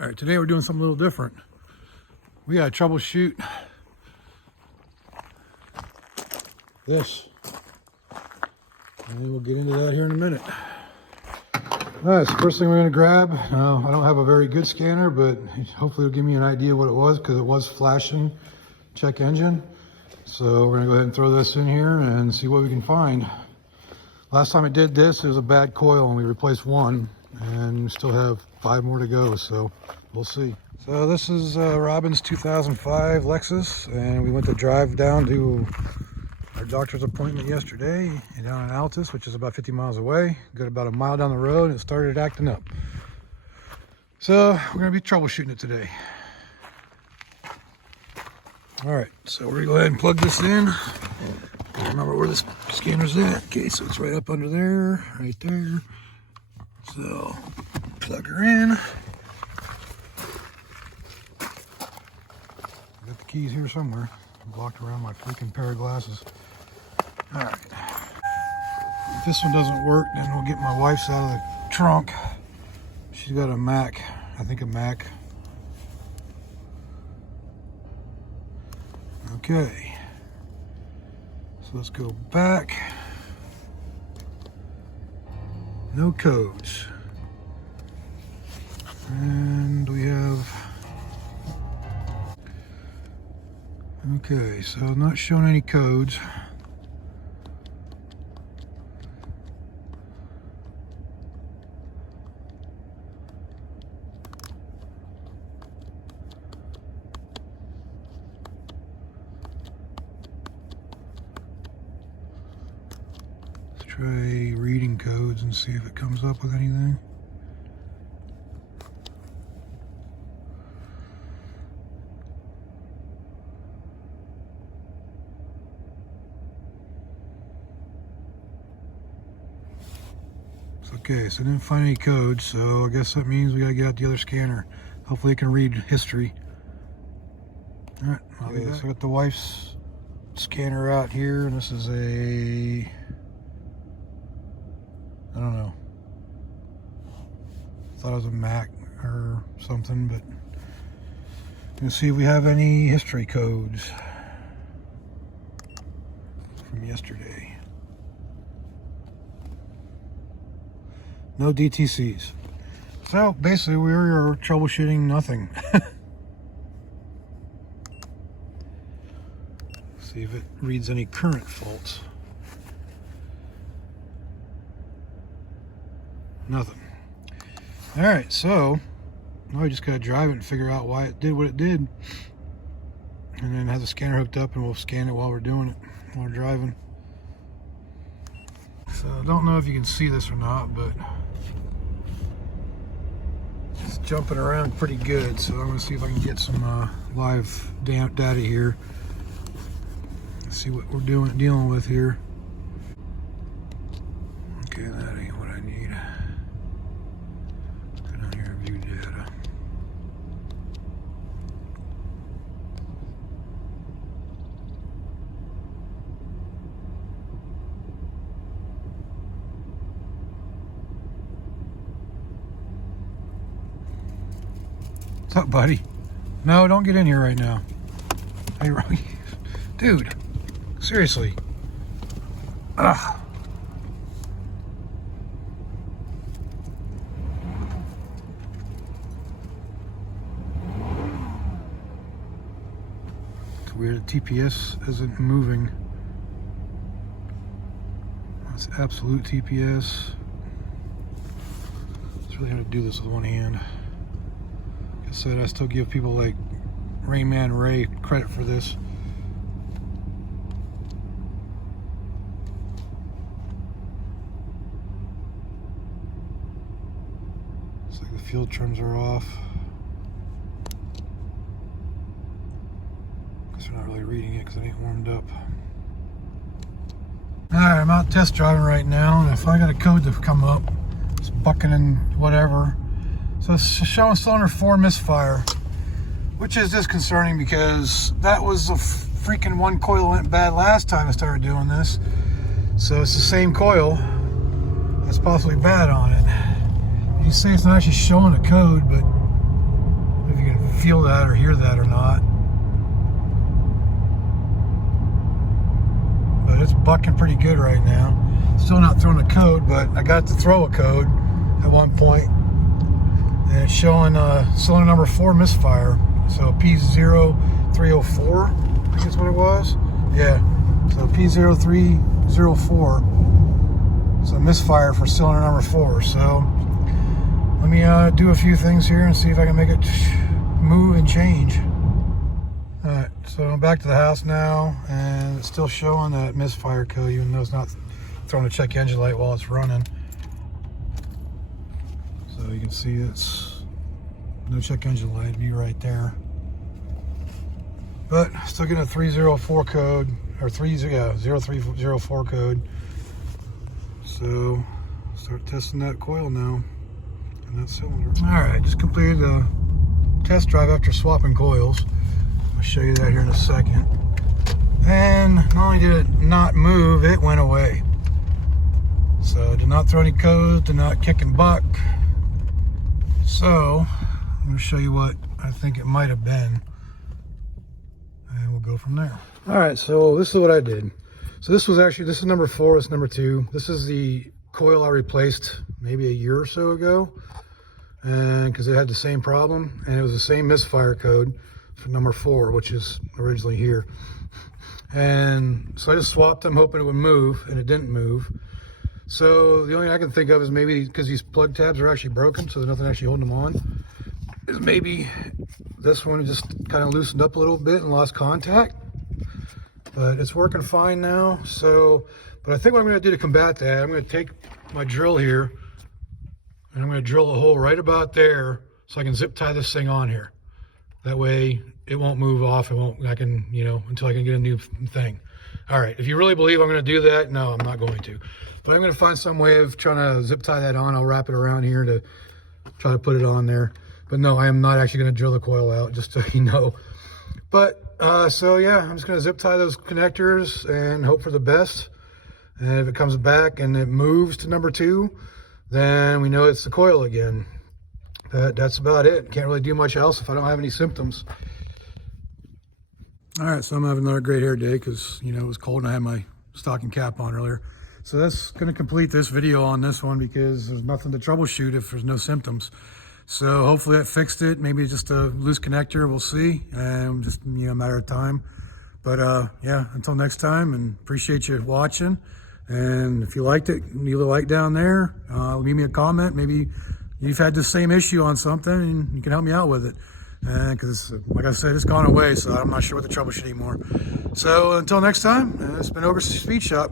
All right, today we're doing something a little different. We gotta troubleshoot this. And then we'll get into that here in a minute. All right, so first thing we're gonna grab, I don't have a very good scanner, but hopefully it'll give me an idea what it was, because it was flashing check engine. So we're gonna go ahead and throw this in here and see what we can find. Last time I did this, it was a bad coil and we replaced one, and we still have 5 more to go, so we'll see. So this is Robin's 2005 Lexus, and we went to drive down to our doctor's appointment yesterday down in Altus, which is about 50 miles away. Got about a mile down the road and it started acting up. So we're gonna be troubleshooting it today. All right, so we're gonna go ahead and plug this in. Remember where this scanner's at. Okay, so it's right up under there, right there. So plug her in. Got the keys here somewhere. I'm blocked around my freaking pair of glasses. All right. If this one doesn't work, then we'll get my wife's out of the trunk. She's got a Mac, I think a Mac. Okay. So let's go back. No codes. And we have, okay, so not showing any codes. Let's try reading codes and see if it comes up with anything. Okay, so I didn't find any codes, so I guess that means we gotta get out the other scanner. Hopefully it can read history. All right, okay, so I got the wife's scanner out here, and this is a, I don't know. Thought it was a Mac or something, but let's see if we have any history codes from yesterday. No DTCs. So basically we are troubleshooting nothing. See if it reads any current faults. Nothing. All right, so now we just gotta drive it and figure out why it did what it did. And then have the scanner hooked up and we'll scan it while we're doing it, while we're driving. So I don't know if you can see this or not, but it's jumping around pretty good. So I'm gonna see if I can get some live data here. Let's see what we're dealing with here. Okay, that ain't what I need. Go down here and view data. What's up, buddy? No, don't get in here right now. Hey, dude, seriously. Ugh. It's weird, the TPS isn't moving. That's absolute TPS. It's really hard to do this with one hand. Like I said, I still give people like Rain Man Ray credit for this. It's like the fuel trims are off. Guess they're not really reading it because it ain't warmed up. Alright, I'm out test driving right now, and if I got a code to come up, it's bucking and whatever. So it's showing cylinder 4 misfire, which is disconcerting because that was the freaking one coil that went bad last time I started doing this. So it's the same coil that's possibly bad on it. You say it's not actually showing a code, but feel that or hear that or not. But it's bucking pretty good right now. Still not throwing a code, but I got to throw a code at one point. And it's showing cylinder number 4 misfire. So P0304, I think that's what it was. Yeah, so P0304. So misfire for cylinder number 4. So let me do a few things here and see if I can make it move and change. Alright, so I'm back to the house now, and it's still showing that misfire code, even though it's not throwing a check engine light while it's running. So you can see it's no check engine light view right there. But still getting a 304 code, or 0304 code. So start testing that coil now and that cylinder. Alright, just completed a test drive after swapping coils. I'll show you that here in a second. And not only did it not move, it went away. So did not throw any codes, did not kick and buck. So I'm going to show you what I think it might have been, and we'll go from there. All right, so this is what I did. So this is number 4, it's number 2. This is the coil I replaced maybe a year or so ago, and because it had the same problem, and it was the same misfire code for number 4, which is originally here. And so I just swapped them hoping it would move, and it didn't move. So the only thing I can think of is maybe because these plug tabs are actually broken, so there's nothing actually holding them on, is maybe this one just kind of loosened up a little bit and lost contact. But it's working fine now. So, but I think what I'm going to do to combat that, I'm going to take my drill here and I'm going to drill a hole right about there so I can zip tie this thing on here. That way it won't move off. I can, until I can get a new thing. All right, if you really believe I'm going to do that, no, I'm not going to. But I'm going to find some way of trying to zip tie that on. I'll wrap it around here to try to put it on there. But no, I am not actually going to drill the coil out, just so you know. But, so yeah, I'm just going to zip tie those connectors and hope for the best. And if it comes back and it moves to number 2, then we know it's the coil again. That's about it. Can't really do much else if I don't have any symptoms. All right, so I'm having another great hair day because, it was cold and I had my stocking cap on earlier. So that's going to complete this video on this one because there's nothing to troubleshoot if there's no symptoms. So hopefully that fixed it. Maybe just a loose connector, we'll see. And just, a matter of time. But yeah, until next time, and appreciate you watching. And if you liked it, leave a like down there. Leave me a comment. Maybe you've had the same issue on something and you can help me out with it. Because, like I said, it's gone away, so I'm not sure what to troubleshoot anymore. So until next time, it's been Overseas Speed Shop.